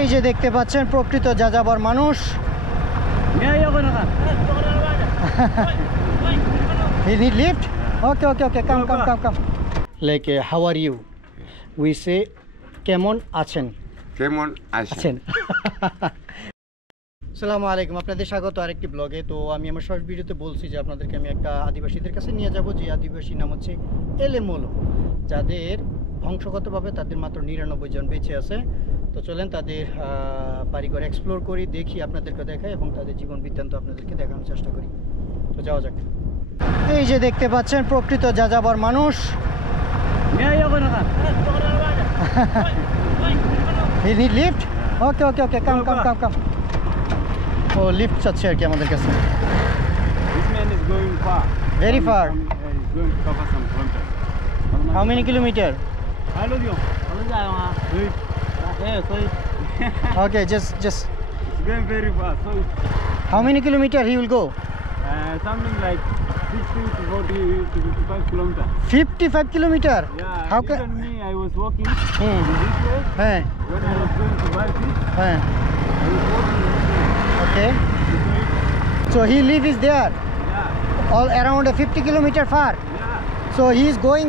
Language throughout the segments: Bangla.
এই যে দেখতে পাচ্ছেন প্রকৃত যাযাবর মানুষ। He need lift? Okay. Come. Like, how are you? We say, কেমন আছেন? কেমন আছেন? আসসালামু আলাইকুম, আপনাদের স্বাগত আরেকটি ব্লগে। তো আমি আমার শর্ট ভিডিওতে বলছি যে আপনাদেরকে আমি একটা আদিবাসীদের কাছে নিয়ে যাব, যে আদিবাসীর নাম হচ্ছে এলেমোলো, যাদের বংশগতভাবে তাদের মাত্র 99 জন বেঁচে আছে। তো চলেন তাদের বাড়িঘর এক্সপ্লোর করি, দেখি, আপনাদেরকে দেখাই এবং তাদের জীবন বৃত্তান্ত আপনাদেরকে দেখানোর চেষ্টা করি। তো যাওয়া যাক। এই যে দেখতে পাচ্ছেন প্রকৃত যাযাবর মানুষ। He need lift? Okay. Come. O lift চাচ্ছে আর কি আমাদের কাছে। This man is going far. Very far. He's going to cover some kilometers. How many kilometers? Okay, just. It's going very far. So How many kilometers he will go? something like 60 to 40 to 55 kilometers. 55 kilometers? Yeah. How Even can? me, I was walking in this way. Hey. When I was going to buy fish, Hey. I was walking this way. Okay. So he live is there, Yeah. all around 50 kilometers far. Yeah. So he is going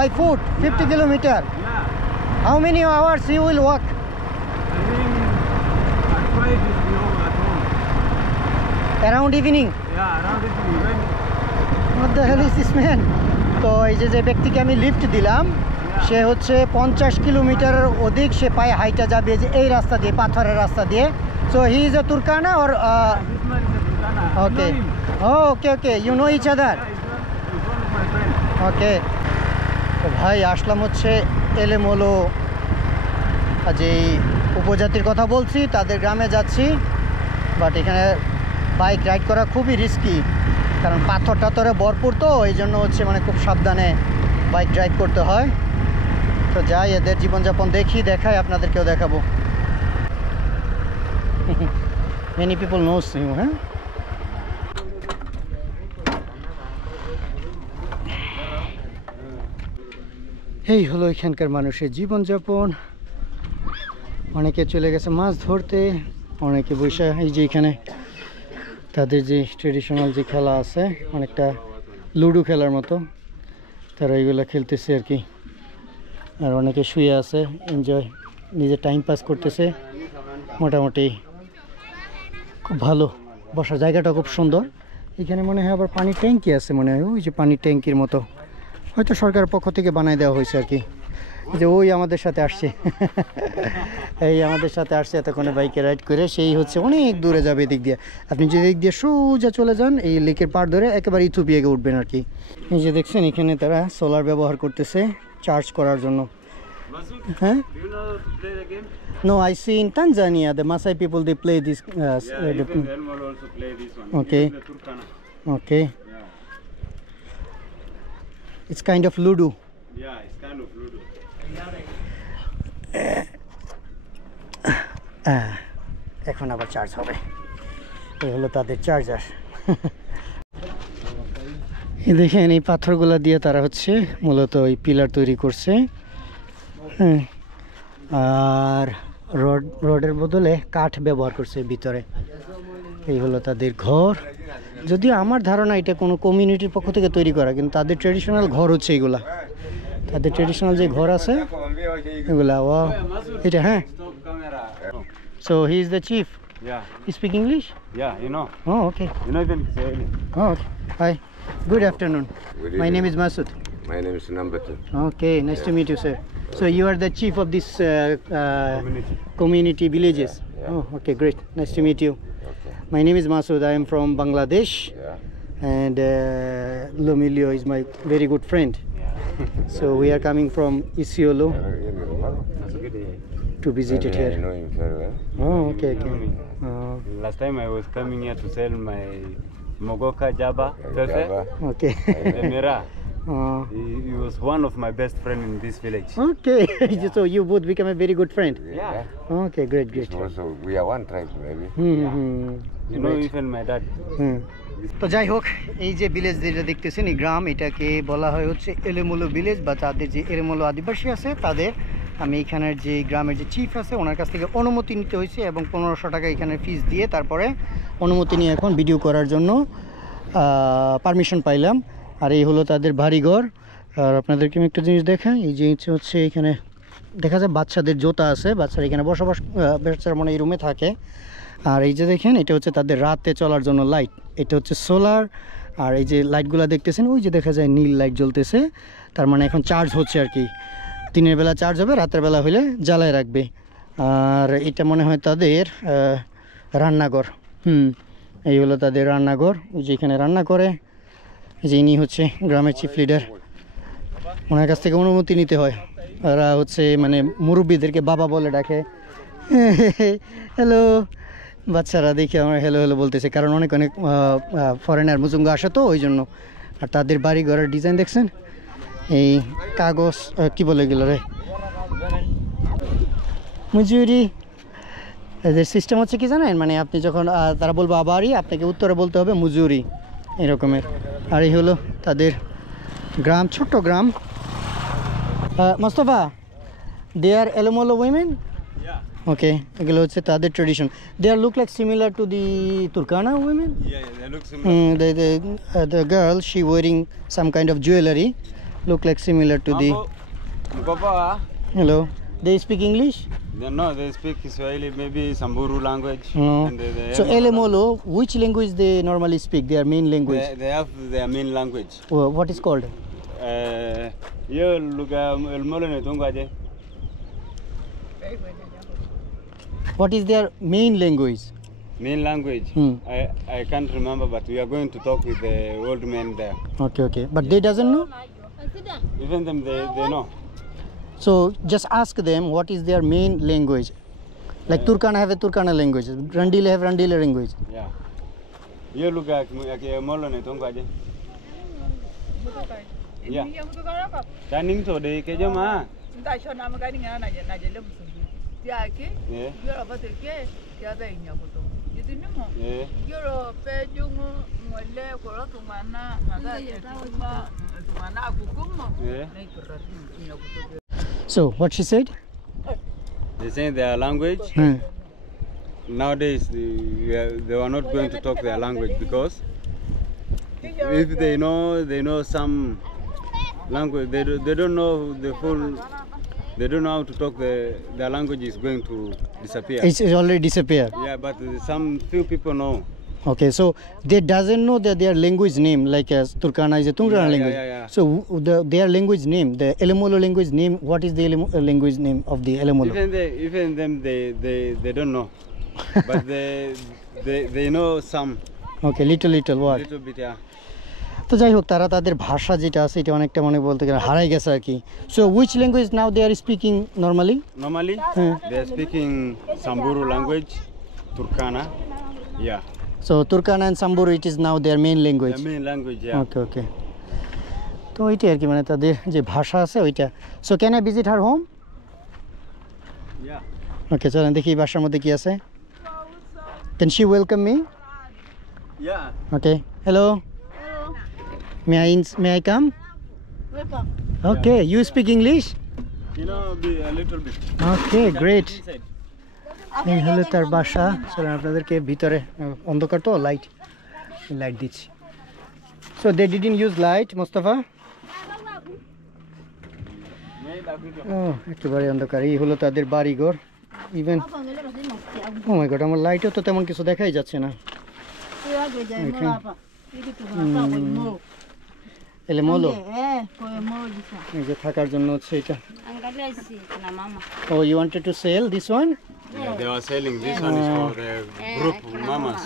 by foot 50 kilometers. Yeah. How many hours he will walk? I mean, I tried it, at home. Around evening. Yeah, around this event. What the hell is this man? তো এই যে ব্যক্তিকে আমি লিফট দিলাম, সে হচ্ছে 50 কিলোমিটারের অধিক সে পায়ে হাইটা যাবে যে এই রাস্তা দিয়ে, পাথরের রাস্তা দিয়ে। So he is a Turkana or This man is a Turkana. okay. I know him. Oh, okay. You know each other. Yeah, he's one of my friends. ওকে। তো ভাই আসলাম হচ্ছে এলেমোলো, যে উপজাতির কথা বলছি, তাদের গ্রামে যাচ্ছি। বাট এখানে বাইক রাইড করা খুবই রিস্কি, কারণ পাথর টাথরে ভরপুর, তো এই জন্য হচ্ছে মানে খুব সাবধানে বাইক ড্রাইভ করতে হয়। তো যাই, এদের জীবনযাপন দেখাই, আপনাদেরকেও দেখাবো। মেনি পিপল নোস ইউ, হ্যাঁ। এই হলো এখানকার মানুষের জীবনযাপন। অনেকে চলে গেছে মাছ ধরতে, অনেকে বসে এই যে এখানে তাদের যে ট্রেডিশনাল যে খেলা আছে, অনেকটা লুডো খেলার মতো, তারা এইগুলো খেলতেছে আর কি। আর অনেকে শুয়ে আছে, এনজয়, নিজের টাইম পাস করতেছে। মোটামুটি খুব ভালো, বসার জায়গাটা খুব সুন্দর। এখানে মনে হয় আবার পানির ট্যাঙ্কি আছে, মনে হয় ওই যে পানির ট্যাঙ্কির মতো, হয়তো সরকারের পক্ষ থেকে বানাই দেওয়া হয়েছে আর কি। যে ওই আমাদের সাথে আসছে এই আমাদের সাথে আসছে এতক্ষণে বাইকে রাইড করে, সেই হচ্ছে অনেক দূরে যাবে এদিক দিয়ে। আপনি যে দিক দিয়ে সোজা চলে যান, এই লেকের পাড় ধরে একেবারে ইথিওপিয়াকে উঠবেন আর কি। এই যে দেখছেন এখানে তারা সোলার ব্যবহার করতেছে চার্জ করার জন্য। হ্যাঁ, no, I see in Tanzania the Maasai people, they play this Elmol also play this one. Okay. The Turkana. Okay. Yeah. It's kind of ludo. Yeah, it's kind of ludo. এখন আবার চার্জ হবে, এই হলো তাদের চার্জার। দেখেন এই পাথরগুলা দিয়ে তারা হচ্ছে মূলত ওই পিলার তৈরি করছে। হ্যাঁ, আর রডের বদলে কাঠ ব্যবহার করছে ভিতরে। এই হলো তাদের ঘর। যদিও আমার ধারণা এটা কোনো কমিউনিটির পক্ষ থেকে তৈরি করা, কিন্তু তাদের ট্রেডিশনাল ঘর হচ্ছে এগুলা। তাদের ট্রেডিশনাল যে ঘর আছে এগুলা, ও এটা, হ্যাঁ। So he is the chief. Yeah. You speak English? Yeah, you know. Oh, okay. You know even Kiswahili. Oh, okay. Hi. Good afternoon. Good My name evening. is Masood. My name is Nambatu. Okay, nice to meet you, sir. So you are the chief of this Community. community villages? Yeah. Oh, okay, great. Nice to meet you. Okay. My name is Masood. I am from Bangladesh, Yeah. and Lomilio is my very good friend. So we are coming from Isiolo That's a good day. to visit it I here. know him very well. Oh, okay, You know okay. me. Last time I was coming here to sell my Mogoka Jaba Fefe. Java. Okay. Emira. Uh, He was one of my best friends in this village. okay. So you both become a very good friend. Yeah. Okay, great, great. Also, we are one tribe, maybe. You know Great. even my dad. তো যাই হোক, এই যে ভিলেজ যেটা দেখতেছেন, এই গ্রাম, এটাকে বলা হয় হচ্ছে এলেমোলো ভিলেজ, বা তাদের যে এলেমোলো আদিবাসী আছে তাদের আমি এখানের যে গ্রামের যে চিফ আছে ওনার কাছ থেকে অনুমতি নিতে হয়েছে এবং 1500 টাকা এখানে ফিস দিয়ে তারপরে অনুমতি নিয়ে এখন ভিডিও করার জন্য পারমিশন পাইলাম। আর এই হলো তাদের বাড়িঘর। আর আপনাদেরকে আমি একটা জিনিস দেখাই, এই যে হচ্ছে এখানে দেখা যায় বাচ্চাদের জুতা আছে, বাচ্চারা এখানে বসবাস, বাচ্চারা মানে এই রুমে থাকে। আর এই যে দেখেন এটা হচ্ছে তাদের রাতে চলার জন্য লাইট, এটা হচ্ছে সোলার। আর এই যে লাইটগুলো দেখতেছেন ওই যে দেখা যায় নীল লাইট জ্বলতেছে, তার মানে এখন চার্জ হচ্ছে আর কি, দিনের বেলা চার্জ হবে, রাতের বেলা হলে জ্বালায় রাখবে। আর এটা মনে হয় তাদের রান্নাঘর। এই হলো তাদের রান্নাঘর, ওই যে এখানে রান্না করে। এই যে ইনি হচ্ছে গ্রামের চিফ লিডার, ওনার কাছ থেকে অনুমতি নিতে হয়। ওরা হচ্ছে মানে মুরব্বীদেরকে বাবা বলে ডাকে। হ্যালো, বাচ্চারা দেখে আমার হ্যালো হ্যালো বলতেছে, কারণ অনেক অনেক ফরেনার মুজুঙ্গ আসে তো ওই জন্য। আর তাদের বাড়ি ঘরের ডিজাইন দেখছেন, এই কাগজ কি বলে গেল রে, মজুরি। এদের সিস্টেম হচ্ছে কি জানেন, মানে আপনি যখন তারা বলবো আবারই, আপনাকে উত্তরে বলতে হবে মজুরি, এরকমের। আর এই হলো তাদের গ্রাম, ছোট্ট গ্রাম। মোস্তফা, দে আর এলোমোলো উইমেন? ওকে, এগুলো হচ্ছে তাদের tradition. They are look like similar to the Turkana women? they look similar. The girl, she wearing some kind of jewelry, look like similar to the... Mgopa. Hello, they speak English? No, they speak Swahili, maybe Samburu language. No. And So Elemolo, which language they normally speak, their main language? they have their main language. What is called? Yo luga el molo ne tungaje. What is their main language? Main language. I can't remember, but we are going to talk with the old man there. Okay, but they doesn't know? Even them, they know. So just ask them what is their main language. Like Turkana have a Turkana language, Randile have Randile language. Yeah. Yo luga ke molo ne tungaje. Yeah. Kaning to de ke jama. So what she said? They say their language. Nowadays they are not going to talk their language because if they know some language, they don't know the full. They don't know how to talk. Their language is going to disappear. It's already disappeared. Yeah, but some few people know. Okay, so they doesn't know that their language name, like as Turkana is a Turkana language. Yeah. So their language name, the Elemolo language name, what is the language name of the Elemolo? Even them, they don't know, but they know some. Okay, little what? Little bit, yeah. তো যাই হোক, তারা তাদের ভাষা যেটা আছে এটা অনেকটা মানে বলতে গেলে হারাই গেছে আর কি। So which language now they are speaking normally? They are speaking Samburu language, Turkana. Yeah. So Turkana and Samburu, it is now their main language. The main language, yeah. Okay. তো ওইটাই আর কি, মানে তাদের যে ভাষা আছে ওইটা। So can I visit her home? Yeah. ওকে, চলেন দেখি এই বাসার মধ্যে কি আছে। Can she welcome me? Yeah. Okay, hello, may I come? Welcome. Okay, you speak English? A little bit. Okay, great. Inside. এই হলো তার বাসা। চলেন আপনাদেরকে ভিতরে, অন্ধকার তো, লাইট দিচ্ছি। So they didn't use light, Mostafa? একেবারে অন্ধকার। এই হলো তাদের বাড়িঘর। ইভেন ও মাই গড, আমার লাইটও তো তেমন কিছু দেখাই যাচ্ছে না। Elemolo, এই যে থাকার জন্য হচ্ছে এটা। Oh, you wanted to sell this one? Yeah, they are selling. This one is for the group mamas.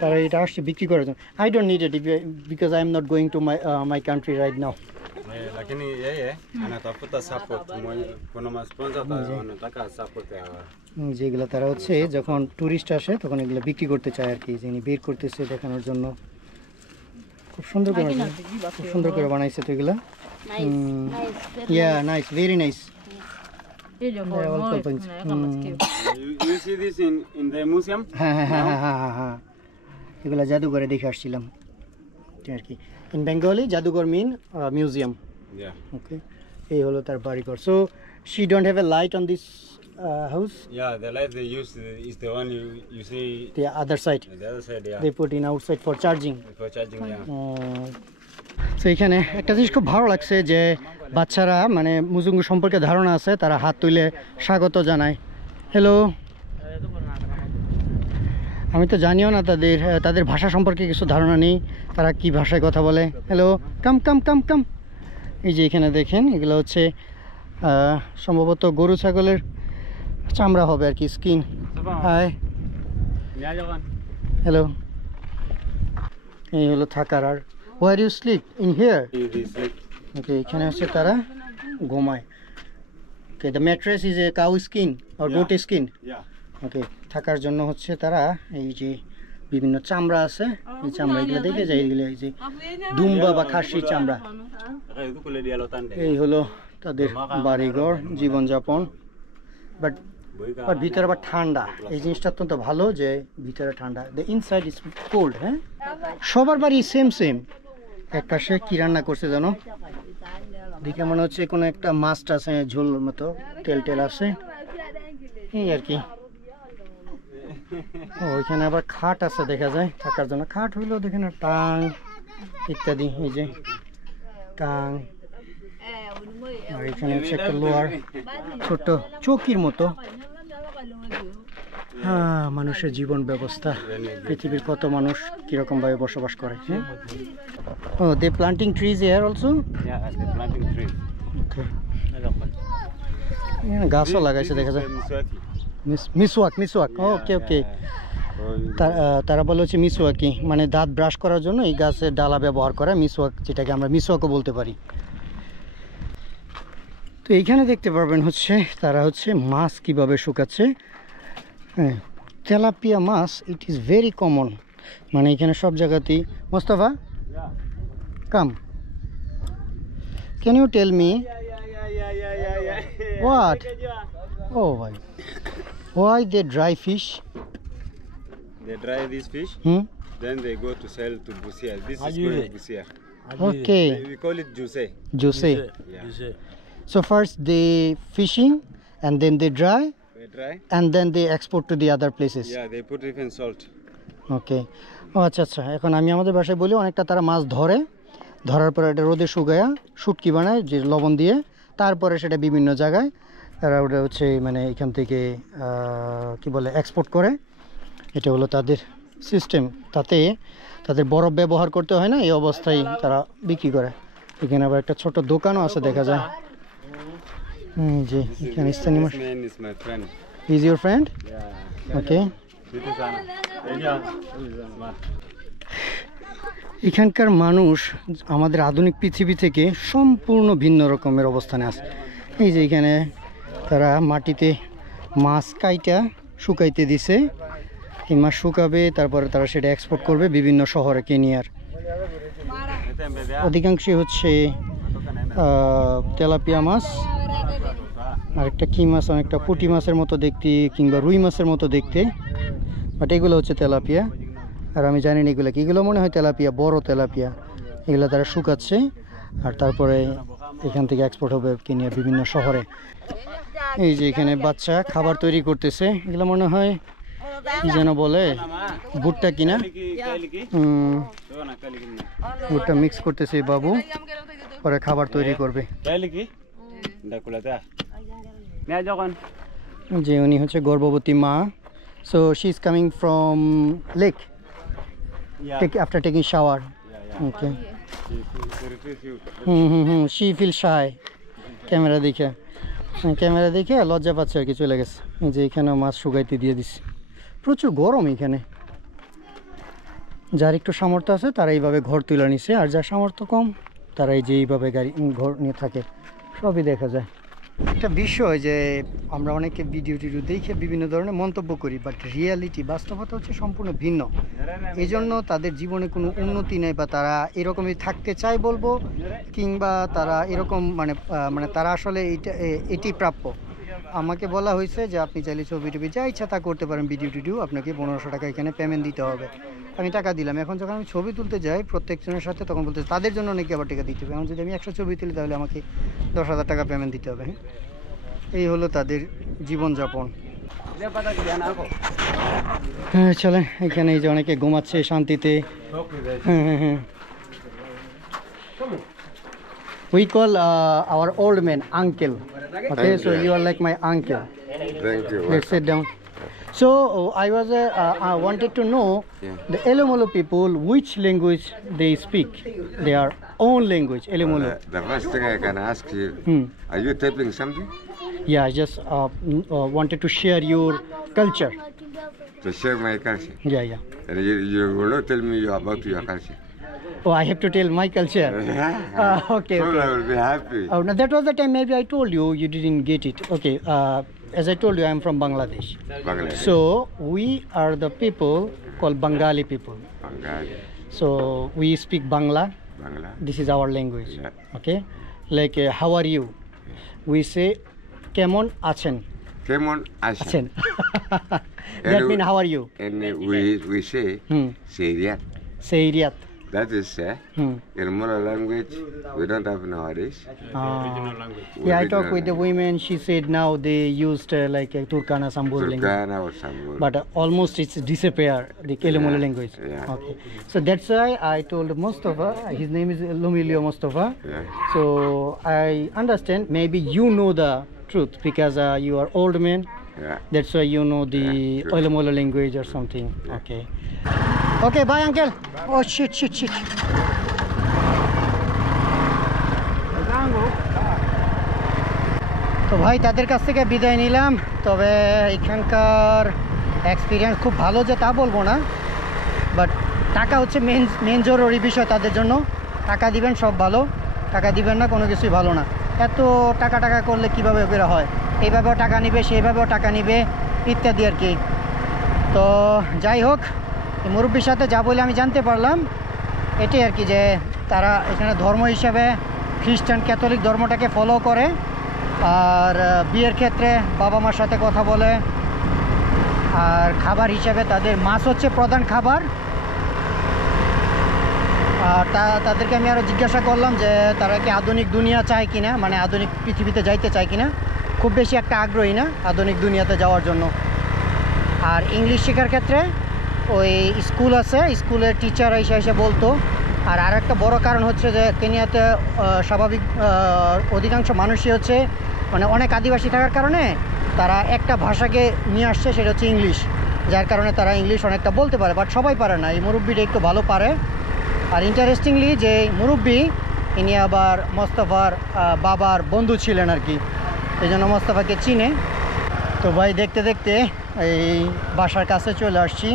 তারা এটা আসছে বিক্রি করার জন্য। I don't need it because I am not going to my country right now. Lakini yeye anatafuta support. Kuna masponsor wanataka support ya যেগুলো তারা হচ্ছে যখন টুরিস্ট আসে তখন এগুলো বিক্রি করতে চায় আর কি, যিনি বের করতেছে দেখানোর জন্য। খুব সুন্দর করে বানাইছে তো এগুলা। Yeah, nice, very nice. You see this in the museum? হ্যাঁ, এগুলা জাদুঘরে দেখে আসছিলাম আর কি। ইন বেঙ্গলি জাদুঘর মিন মিউজিয়াম। Yeah. ওকে, এই হলো তার বাড়িঘর। So She don't have a light on this house. Yeah, the light they use is the one you see The other side. on the other side. Yeah, They put in outside for charging. for charging. Yeah. তো এখানে একটা জিনিস খুব ভালো লাগছে যে বাচ্চারা মানে মুজুঙ্গু সম্পর্কে ধারণা আছে, তারা হাত তুলে স্বাগত জানায়। হ্যালো, আমি তো জানিও না তাদের ভাষা সম্পর্কে কিছু ধারণা নেই, তারা কি ভাষায় কথা বলে। হ্যালো, কাম কাম কাম কাম। এই যে এখানে দেখেন এগুলো হচ্ছে সম্ভবত গরু ছাগলের চামড়া হবে আর কি, স্কিন। High, hello. এই হলো থাকার। আর where you sleep in here? Okay, এখানে হচ্ছে তারা ঘুমায়। Okay, the mattress is a cow skin or goat skin. Yeah. ওকে, থাকার জন্য হচ্ছে তারা এই যে বিভিন্ন চামড়া আছে, এই চামড়া এগুলো দেখে যায়, এগুলো এই যে দুম্বা বা খাসির চামড়া। এই হলো তাদের বাড়িঘর, জীবনযাপন। বাট ভিতরে আবার ঠান্ডা, এই জিনিসটা অত্যন্ত ভালো যে ভিতরে ঠান্ডা। The inside is cold. হ্যাঁ, সবার বাড়ি সেম সেম। এক পাশে কি রান্না করছে জানো, দেখে মনে হচ্ছে কোনো একটা মাছ আছে, ঝোল মতো তেল টেল আছে, এই আর কি। ও, ওইখানে আবার খাট আছে দেখা যায় থাকার জন্য। খাট হইলেও দেখেন টাং ইত্যাদি, এই যে টাং। আর এখানে হচ্ছে একটা লোয়ার ছোট চৌকির মতো। হ্যাঁ, মানুষের জীবন ব্যবস্থা, পৃথিবীর কত মানুষ কিরকম ভাবে বসবাস করে। ও, they planting trees here also. Yeah, the planting trees. গাছও লাগাইছে দেখা যায়। মিসওয়াক। ওকে ওকে। তারা বলে হচ্ছে মিসওয়াকি, মানে দাঁত ব্রাশ করার জন্য এই গাছের ডালা ব্যবহার করে, মিসওয়াক, যেটাকে আমরা মিসওয়াকও বলতে পারি। তো এইখানে দেখতে পারবেন হচ্ছে তারা হচ্ছে মাছ কিভাবে শুকাচ্ছে। হ্যাঁ, তেলাপিয়া মাছ, ইট ইজ ভেরি কমন, মানে এখানে সব জায়গাতেই। Mostafa, come, can you tell me what, ও ভাই, why they dry fish? They dry this fish, then they go to sell to Busia. This is called Busia. Okay, We call it juice. juice. Yeah. So first they fishing and then they dry They dry. and then they export to the other places. Yeah, they put even salt. ওকে, ও আচ্ছা আচ্ছা। এখন আমি আমাদের বাসায় বলি, অনেকটা তারা মাছ ধরে, ধরার পরে এটা রোদে শুকায়া শুটকি বানায় যে লবণ দিয়ে, তারপরে সেটা বিভিন্ন জায়গায় তারা ওটা হচ্ছে মানে এখান থেকে কি বলে এক্সপোর্ট করে। এটা হলো তাদের সিস্টেম, তাতে তাদের বরফ ব্যবহার করতে হয় না, এই অবস্থায় তারা বিক্রি করে। এখানে আবার একটা ছোট দোকানও আছে দেখা যায়। জি, এখানে স্থানীয় This man is my friend. Is your friend? Yeah. Okay. This is Anna. এখানকার মানুষ আমাদের আধুনিক পৃথিবী থেকে সম্পূর্ণ ভিন্ন রকমের অবস্থানে আছে। এই যে এখানে তারা মাটিতে মাছ কাইটা শুকাইতে দিছে, এই মাছ শুকাবে, তারপরে তারা সেটা এক্সপোর্ট করবে বিভিন্ন শহরে, কেনিয়ার। অধিকাংশই হচ্ছে তেলাপিয়া মাছ, আর একটা কি মাছ, অনেকটা পুঁটি মাছের মতো দেখতে কিংবা রুই মাছের মতো দেখতে, বাট এগুলো হচ্ছে তেলাপিয়া। আর আমি জানি না এগুলো কি, এগুলো মনে হয় তেলাপিয়া, বড় তেলাপিয়া। এগুলো তারা শুকাচ্ছে আর তারপরে এখান থেকে এক্সপোর্ট হবে কেনিয়ার বিভিন্ন শহরে। এই যে এখানে বাচ্চা খাবার তৈরি করতেছে, এগুলো মনে হয় কি যেন বলে, ভুট্টা কিনা, ভুট্টা মিক্স করতেছে বাবু, পরে খাবার তৈরি করবে। যে উনি হচ্ছে গর্ভবতী মা, so she is coming from lake after taking shower. Okay. She feels shy. Camera দেখে লজ্জা পাচ্ছে আর কি, চলে গেছে। যে এখানে মাছ শুকাইতে দিয়ে দিচ্ছে, প্রচুর গরম এখানে। যার একটু সামর্থ্য আছে তারা এইভাবে ঘর তুলে নিছে, আর যার সামর্থ্য কম তারা এই যে এইভাবে ঘর নিয়ে থাকে, সবই দেখা যায়। একটা বিষয় যে আমরা অনেকে ভিডিও দেখে বিভিন্ন ধরনের মন্তব্য করি, বাট রিয়ালিটি, বাস্তবতা হচ্ছে সম্পূর্ণ ভিন্ন। এই জন্য তাদের জীবনে কোনো উন্নতি নেই, বা তারা এরকমই থাকতে চায় বলবো, কিংবা তারা এরকম মানে তারা আসলে এটি প্রাপ্য। আমাকে বলা হয়েছে যে আপনি চাইলে ছবি টবি যা ইচ্ছা তা করতে পারেন, ভিডিও আপনাকে 1500 টাকা এখানে পেমেন্ট দিতে হবে। আমি টাকা দিলাম। এখন যখন আমি ছবি তুলতে যাই প্রত্যেকজনের সাথে, তখন বলতে তাদের জন্য নাকি আবার টাকা দিতে হবে। এখন যদি আমি 100 ছবি তুলি তাহলে আমাকে 10,000 টাকা পেমেন্ট দিতে হবে। হ্যাঁ, এই হলো তাদের জীবনযাপন। হ্যাঁ চলেন, এখানে এই যে অনেকে ঘুমাচ্ছে শান্তিতে। হ্যাঁ। We call our old man uncle. Okay, so you are like my uncle. Thank you. Let's sit down. So I wanted to know the Elomolo people, which language they speak, their own language, Elomolo. The first thing I can ask you, are you typing something? Yeah, I just wanted to share your culture. To share my culture. Yeah. And you will not tell me about your culture. Oh, I have to tell my culture. Okay. So I will be happy. Oh, no, that was the time maybe I told you, you didn't get it. Okay, as I told you, I'm from Bangladesh. Bangladesh. So we are the people called Bengali people. Bengali. So we speak Bangla. Bangla. This is our language. Yeah. Okay, like how are you? We say kemon achen. Kemon Ashen. Achen. That And means how are you? And we say Syrian. Seiriat. That is in Molo language we don't have nowadays. Yeah, I talked with the women. She said now they used like Turkana Sambur language. Turkana or Sambur. But almost it's disappeared, the Kelomolo language. Yeah. Okay, so that's why I told Mustafa, his name is Lumilio Mustafa. Yeah. So I understand maybe you know the truth because you are old man. Yeah. That's why you know the Yeah, sure. Kelomolo language or something. Okay. Okay, bye uncle. Oh shit. তো ভাই তাদের কাছ থেকে বিদায় নিলাম। তবে এখানকার এক্সপিরিয়েন্স খুব ভালো যে তা বলবো না, বাট টাকা হচ্ছে মেন জরুরি বিষয় তাদের জন্য। টাকা দিবেন সব ভালো, টাকা দিবেন না কোনো কিছুই ভালো না। এত টাকা করলে কিভাবে বেরো হয়, এইভাবেও টাকা নিবে সেইভাবেও টাকা নিবে ইত্যাদি আর কি। তো যাই হোক, এই মুরব্বির সাথে যা বলে আমি জানতে পারলাম এটাই আর কি, যে তারা এখানে ধর্ম হিসাবে খ্রিস্টান ক্যাথলিক ধর্মটাকে ফলো করে, আর বিয়ের ক্ষেত্রে বাবা মার সাথে কথা বলে, আর খাবার হিসাবে তাদের মাছ হচ্ছে প্রধান খাবার। আর তাদেরকে আমি আরও জিজ্ঞাসা করলাম যে তারা কি আধুনিক দুনিয়া চায় কিনা, মানে আধুনিক পৃথিবীতে যাইতে চায় কিনা। খুব বেশি একটা আগ্রহী না আধুনিক দুনিয়াতে যাওয়ার জন্য। আর ইংলিশ শেখার ক্ষেত্রে ওই স্কুল আছে, স্কুলের টিচার এসে বলতো। আর একটা বড় কারণ হচ্ছে যে কেনিয়াতে স্বাভাবিক অধিকাংশ মানুষই হচ্ছে মানে অনেক আদিবাসী থাকার কারণে তারা একটা ভাষাকে নিয়ে আসছে, সেটা হচ্ছে ইংলিশ। যার কারণে তারা ইংলিশ অনেকটা বলতে পারে, বাট সবাই পারে না। এই মুরব্বিটা একটু ভালো পারে। আর ইন্টারেস্টিংলি যে মুরব্বি ইনি আবার মোস্তফার বাবার বন্ধু ছিলেন আর কি, এই জন্য মোস্তফাকে চিনে। তো ভাই দেখতে দেখতে এই বাসার কাছে চলে আসছি।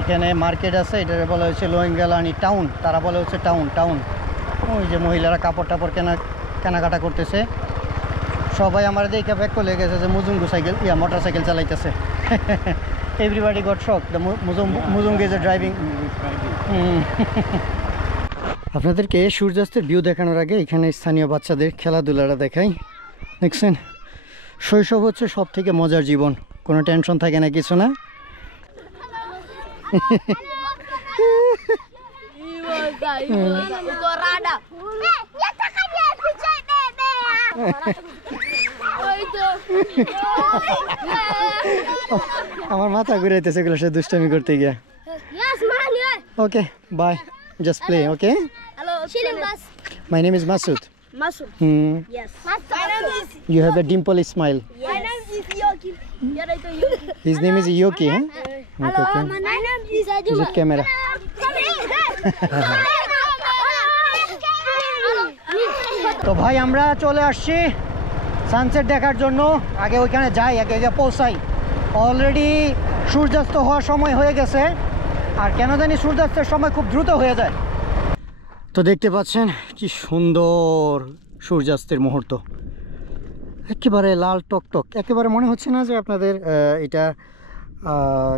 এখানে মার্কেট আছে, এটা বলা হচ্ছে লোয়েঙ্গালানি টাউন, তারা বলে হচ্ছে টাউন। ওই যে মহিলারা কাপড় টাপড় কেনাকাটা করতেছে। সবাই আমার দেখে ব্যাক করে গেছে যে মোটর সাইকেল চালাইতেছে। এভরিবাডি গট শক, দ্য মুজুঙ্গ ইজ ড্রাইভিং। আপনাদেরকে সূর্যাস্তের ভিউ দেখানোর আগে এখানে স্থানীয় বাচ্চাদের খেলাধুলাটা দেখাই। দেখছেন, শৈশব হচ্ছে সব থেকে মজার জীবন, কোনো টেনশন থাকে না, কিছু না। আমার মাথা ঘুরাইতেছে এগুলো সে দুষ্টামি করতে গিয়ে। Okay bye, just play. Okay, my name is Masud. Masood. Yes. My name is. You have a dimple smile. Yes. My name is Yoki. Yoki. His name is Yoki, huh? Hello. Okay. My name is Ajuma. Is it camera? তো ভাই আমরা চলে আসছি সানসেট দেখার জন্য। আগে ওইখানে যাই, আগে পৌঁছাই। অলরেডি সূর্যাস্ত হওয়ার সময় হয়ে গেছে, আর কেন জানি সূর্যাস্তের সময় খুব দ্রুত হয়ে যায়। তো দেখতে পাচ্ছেন কি সুন্দর সূর্যাস্তের মুহূর্ত, একেবারে লাল টকটক। একেবারে মনে হচ্ছে না যে আপনাদের এটা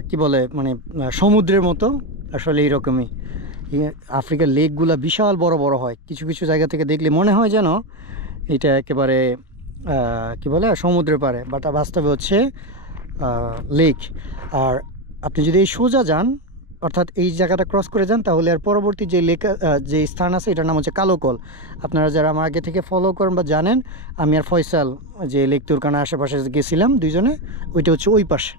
কি বলে মানে সমুদ্রের মতো, আসলে এইরকমই। আফ্রিকার লেকগুলা বিশাল বড় বড় হয়, কিছু কিছু জায়গা থেকে দেখলে মনে হয় যেন এটা একেবারে কি বলে সমুদ্রের পাড়ে, বাট বাস্তবে হচ্ছে লেক। আর আপনি যদি এই সোজা যান অর্থাৎ এই জায়গাটা ক্রস করে যান তাহলে আর পরবর্তী যে লেক যে স্থান আছে এটার নাম হচ্ছে কালোকল। আপনারা যারা আমার আগে থেকে ফলো করেন বা জানেন, আমি আর ফয়সাল যে লেক তুরকানা আশেপাশে গেছিলাম দুইজনে, ওইটা হচ্ছে ওই পাশে।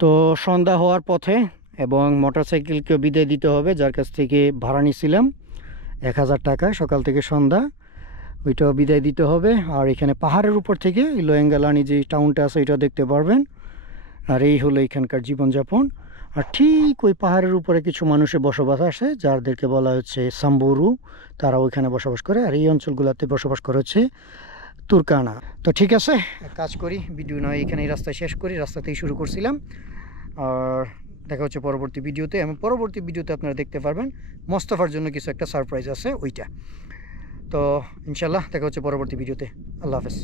তো সন্ধ্যা হওয়ার পথে এবং মোটরসাইকেলকেও বিদায় দিতে হবে, যার কাছ থেকে ভাড়া নিয়েছিলাম 1000 টাকা সকাল থেকে সন্ধ্যা, ওইটাও বিদায় দিতে হবে। আর এখানে পাহাড়ের উপর থেকে লোয়েঙ্গালানি যে টাউনটা আছে ওইটা দেখতে পারবেন। আর এই হলো এখানকার জীবনযাপন। আর ঠিক ওই পাহাড়ের উপরে কিছু মানুষের বসবাস আসে, যাদেরকে বলা হচ্ছে সাম্বুরু, তারা ওইখানে বসবাস করে। আর এই অঞ্চলগুলোতে বসবাস করে হচ্ছে তুর্কানা। তো ঠিক আছে, কাজ করি, ভিডিও নয় এখানে এই রাস্তায় শেষ করি, রাস্তাতেই শুরু করছিলাম। আর দেখা হচ্ছে পরবর্তী ভিডিওতে, এবং পরবর্তী ভিডিওতে আপনারা দেখতে পারবেন মোস্তফার জন্য কিছু একটা সারপ্রাইজ আছে ওইটা। তো ইনশাল্লাহ দেখা হচ্ছে পরবর্তী ভিডিওতে। আল্লাহ হাফেজ।